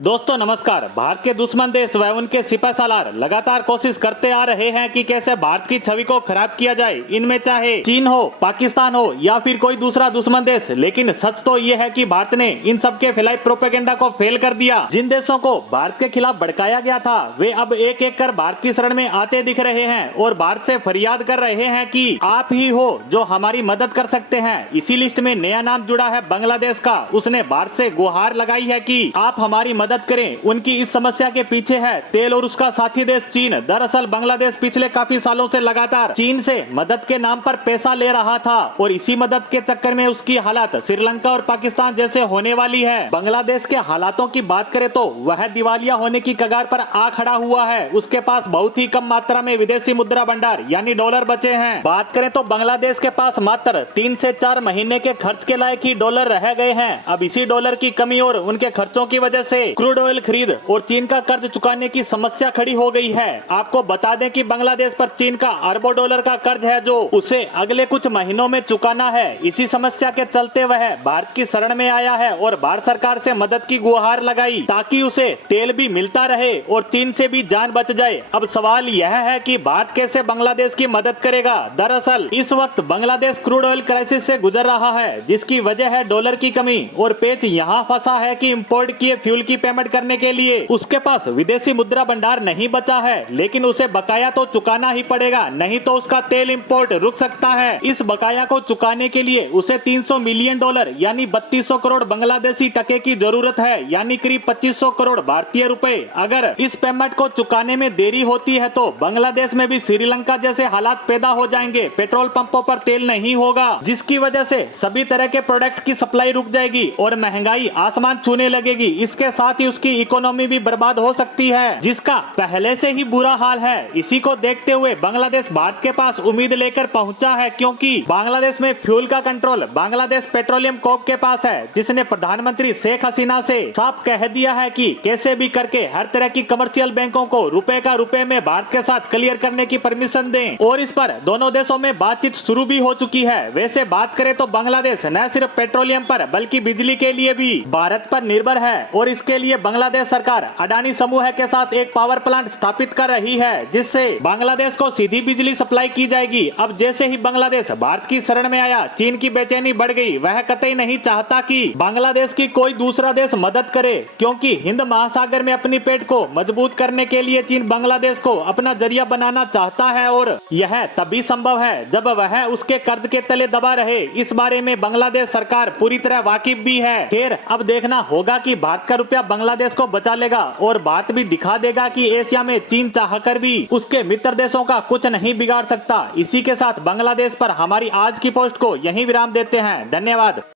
दोस्तों नमस्कार। भारत के दुश्मन देश व उनके सिपहसालार लगातार कोशिश करते आ रहे हैं कि कैसे भारत की छवि को खराब किया जाए। इनमें चाहे चीन हो, पाकिस्तान हो या फिर कोई दूसरा दुश्मन देश, लेकिन सच तो ये है कि भारत ने इन सब के फैलाई प्रोपेगेंडा को फेल कर दिया। जिन देशों को भारत के खिलाफ भड़काया गया था वे अब एक एक कर भारत की शरण में आते दिख रहे हैं और भारत से फरियाद कर रहे हैं कि आप ही हो जो हमारी मदद कर सकते हैं। इसी लिस्ट में नया नाम जुड़ा है बांग्लादेश का। उसने भारत से गुहार लगाई है कि आप हमारी मदद करें। उनकी इस समस्या के पीछे है तेल और उसका साथी देश चीन। दरअसल बांग्लादेश पिछले काफी सालों से लगातार चीन से मदद के नाम पर पैसा ले रहा था और इसी मदद के चक्कर में उसकी हालत श्रीलंका और पाकिस्तान जैसे होने वाली है। बांग्लादेश के हालातों की बात करें तो वह दिवालिया होने की कगार पर आ खड़ा हुआ है। उसके पास बहुत ही कम मात्रा में विदेशी मुद्रा भंडार यानी डॉलर बचे हैं। बात करें तो बांग्लादेश के पास मात्र 3 से 4 महीने के खर्च के लायक ही डॉलर रह गए हैं। अब इसी डॉलर की कमी और उनके खर्चों की वजह से क्रूड ऑयल खरीद और चीन का कर्ज चुकाने की समस्या खड़ी हो गई है। आपको बता दें कि बांग्लादेश पर चीन का अरबों डॉलर का कर्ज है जो उसे अगले कुछ महीनों में चुकाना है। इसी समस्या के चलते वह भारत की शरण में आया है और भारत सरकार से मदद की गुहार लगाई ताकि उसे तेल भी मिलता रहे और चीन से भी जान बच जाए। अब सवाल यह है कि भारत कैसे बांग्लादेश की मदद करेगा। दरअसल इस वक्त बांग्लादेश क्रूड ऑयल क्राइसिस से गुजर रहा है जिसकी वजह है डॉलर की कमी और पेच यहाँ फंसा है कि इंपोर्ट किए फ्यूल की पेमेंट करने के लिए उसके पास विदेशी मुद्रा भंडार नहीं बचा है, लेकिन उसे बकाया तो चुकाना ही पड़ेगा, नहीं तो उसका तेल इंपोर्ट रुक सकता है। इस बकाया को चुकाने के लिए उसे 300 मिलियन डॉलर यानी 3200 करोड़ बांग्लादेशी टके की जरूरत है, यानी करीब 2500 करोड़ भारतीय रुपए। अगर इस पेमेंट को चुकाने में देरी होती है तो बांग्लादेश में भी श्रीलंका जैसे हालात पैदा हो जाएंगे। पेट्रोल पंपों पर तेल नहीं होगा जिसकी वजह से सभी तरह के प्रोडक्ट की सप्लाई रुक जाएगी और महंगाई आसमान छूने लगेगी। इसके साथ ही उसकी इकोनॉमी भी बर्बाद हो सकती है जिसका पहले से ही बुरा हाल है। इसी को देखते हुए बांग्लादेश भारत के पास उम्मीद लेकर पहुंचा है क्योंकि बांग्लादेश में फ्यूल का कंट्रोल बांग्लादेश पेट्रोलियम कॉर्प के पास है, जिसने प्रधानमंत्री शेख हसीना से साफ कह दिया है कि कैसे भी करके हर तरह की कमर्शियल बैंकों को रुपए का रुपए में भारत के साथ क्लियर करने की परमिशन दें और इस पर दोनों देशों में बातचीत शुरू भी हो चुकी है। वैसे बात करें तो बांग्लादेश न सिर्फ पेट्रोलियम पर बल्कि बिजली के लिए भी भारत पर निर्भर है और इसके लिए बांग्लादेश सरकार अडानी समूह के साथ एक पावर प्लांट स्थापित कर रही है जिससे बांग्लादेश को सीधी बिजली सप्लाई की जाएगी। अब जैसे ही बांग्लादेश भारत की शरण में आया चीन की बेचैनी बढ़ गई। वह कतई नहीं चाहता कि बांग्लादेश की कोई दूसरा देश मदद करे क्योंकि हिंद महासागर में अपनी पेट को मजबूत करने के लिए चीन बांग्लादेश को अपना जरिया बनाना चाहता है और यह तभी संभव है जब वह उसके कर्ज के तले दबा रहे। इस बारे में बांग्लादेश सरकार पूरी तरह वाकिफ भी है। खैर अब देखना होगा कि भारत का रुपया बांग्लादेश को बचा लेगा और भारत भी दिखा देगा कि एशिया में चीन चाहकर भी उसके मित्र देशों का कुछ नहीं बिगाड़ सकता। इसी के साथ बांग्लादेश पर हमारी आज की पोस्ट को यहीं विराम देते हैं। धन्यवाद।